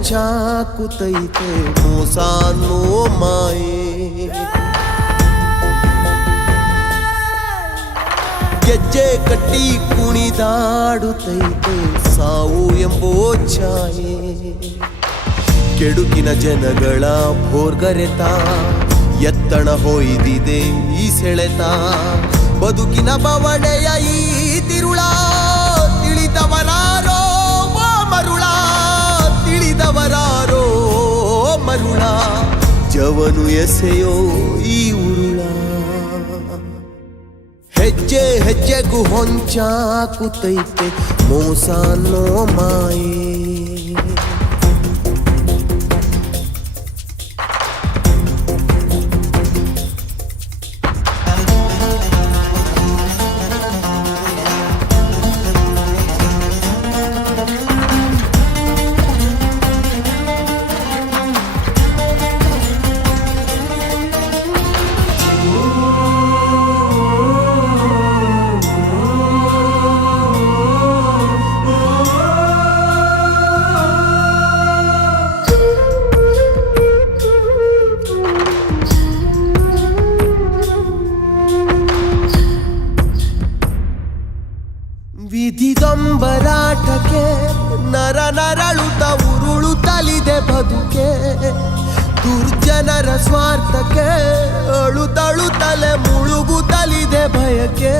ಹೊಂಚಾಕುತೈತೆ ಮೋಸ ಅನ್ನೋ ಮಾಯೆ. ಗೆಜ್ಜೆ ಕಟ್ಟಿ ಕುಣಿದಾಡುತ್ತೈತೆ ಸಾವು ಎಂಬೋ ಛಾಯೆ. ಕೆಡುಕಿನ ಜನಗಳ ಭೋರ್ಗರೆತ ಎತ್ತಣ ಹೊಯ್ದಿದೆ ಈ ಸೆಳೆತ. ಬದುಕಿನ ಬವಣೆಯ ಈ ತಿರುಳ ತಿಳಿದವರಾರೋ ಮರುಳ, ತಿಳಿದವರಾರೋ ಮರುಳ. ಜವನು ಎಸೆಯೋ ಈ ಉರುಳ. ಹೆಜ್ಜೆ ಹೆಜ್ಜೆಗೂ ಹೊಂಚಾಕುತೈತೆ ಮೋಸ ಅನ್ನೋ ಮಾಯೆ. ವಿಧಿದೊಂಬರಾಟಕ್ಕೆ ನರ ನರಳುತ್ತ ಉರುಳುತ್ತಲಿದೆ ಬದುಕೆ. ದುರ್ಜನರ ಸ್ವಾರ್ಥಕ್ಕೆ ಅಳುತ್ತಳುತ್ತಲೆ ಮುಳುಗುತ್ತಲಿದೆ ಭಯಕ್ಕೆ.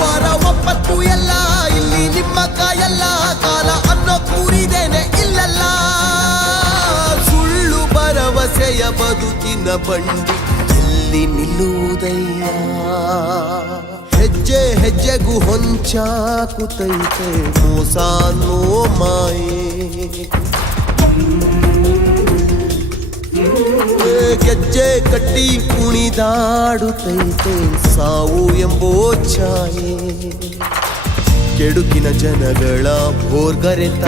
ವಾರ ಒಪ್ಪತ್ತು ಎಲ್ಲ ಇಲ್ಲಿ ನಿಮ್ಮ ಕಾಯಲ್ಲ, ಕಾಲ ಅನ್ನೋ ಕೂರಿದೇನೆ ಇಲ್ಲಲ್ಲ. ಸುಳ್ಳು ಭರವಸೆಯ ಬದುಕಿನ ಬಂಡಿ ಎಲ್ಲಿ ನಿಲ್ಲುವುದಯ್ಯ. ಹೆಜ್ಜೆ ಹೆಜ್ಜೆಗೂ ಹೊಂಚಾಕುತೈತೆ ಮೋಸ ಅನ್ನೋ ಮಾಯೆ. ಗೆಜ್ಜೆ ಕಟ್ಟಿ ಕುಣಿದಾಡುತ್ತೈತೆ ಸಾವು ಎಂಬೋ ಛಾಯೆ. ಕೆಡುಕಿನ ಜನಗಳ ಭೋರ್ಗರೆತ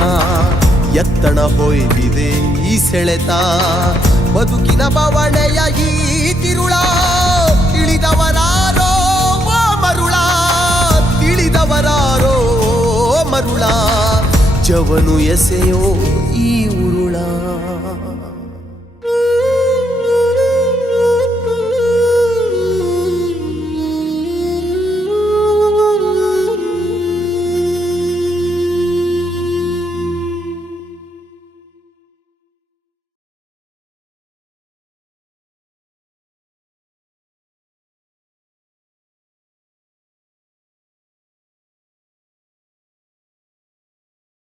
ಎತ್ತಣ ಹೊಯ್ದಿದೆ ಈ ಸೆಳೆತ. ಬದುಕಿನ ಬವಣೆಯ ಈ ತಿರುಳ ತಿಳಿದವರಾರೋ ಮರುಳ, ತಿಳಿದವರಾರೋ ಮರುಳ. ಜವನು ಎಸೆಯೋ ಈ ಉರುಳ.